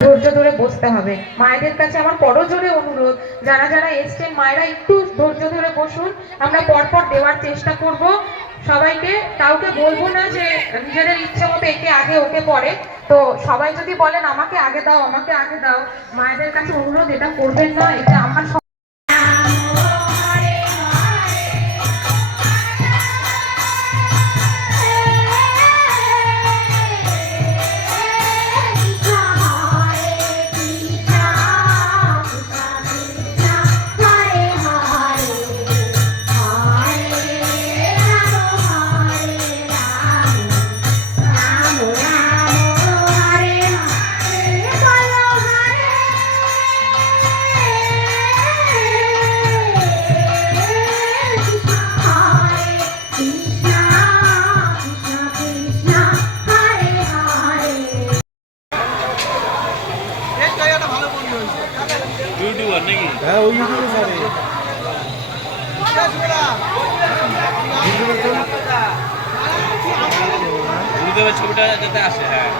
ধৈর্য ধরে বসতে হবে। মায়েদের কাছে আমার করজোড়ে অনুরোধ, যারা যারা এসছেন মায়েরা একটু ধৈর্য ধরে বসুন। আমরা পরপর দেওয়ার চেষ্টা করব সবাইকে, কাউকে বলবো না যে নিজেদের ইচ্ছে মতো একে আগে ওকে পরে। তো সবাই যদি বলেন আমাকে আগে দাও আমাকে আগে দাও, মায়েদের কাছে অনুরোধ এটা করবেন না, এটা আমার ইউটিউবার নাকি? হ্যাঁ ওই ইউটিউবে ছাড়ে। গুরুদেবের ছবিটা যাতে আসে। হ্যাঁ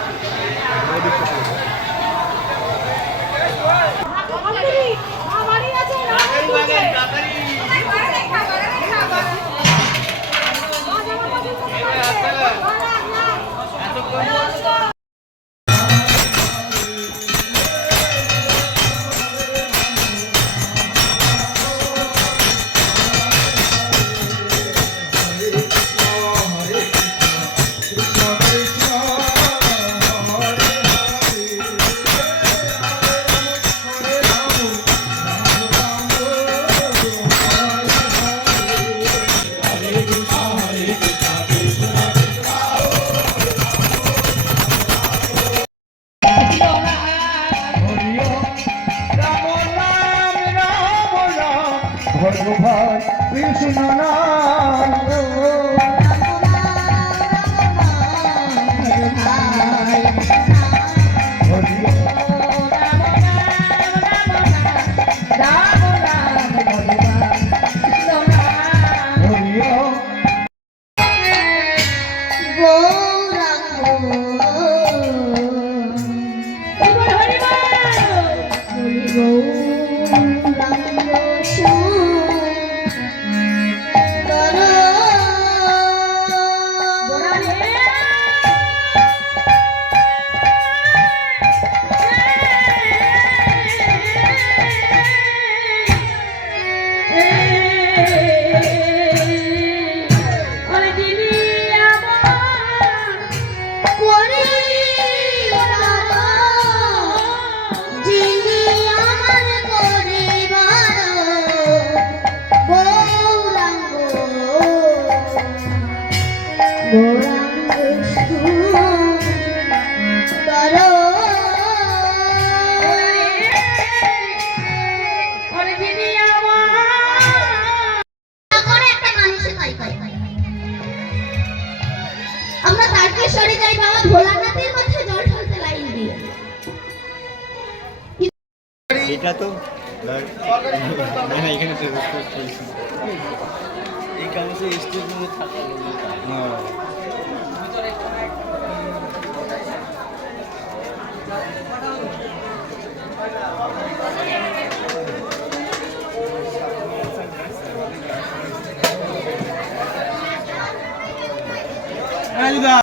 ভগবান কৃষ্ণ নাম আমরা তারকেশ্বরে যাই বাবা ভোলানাথের মাথায় জল ঢালতে লাইন দিয়ে। এটা তো এখানে এই কাগজে স্টেজ মধ্যে থাকা।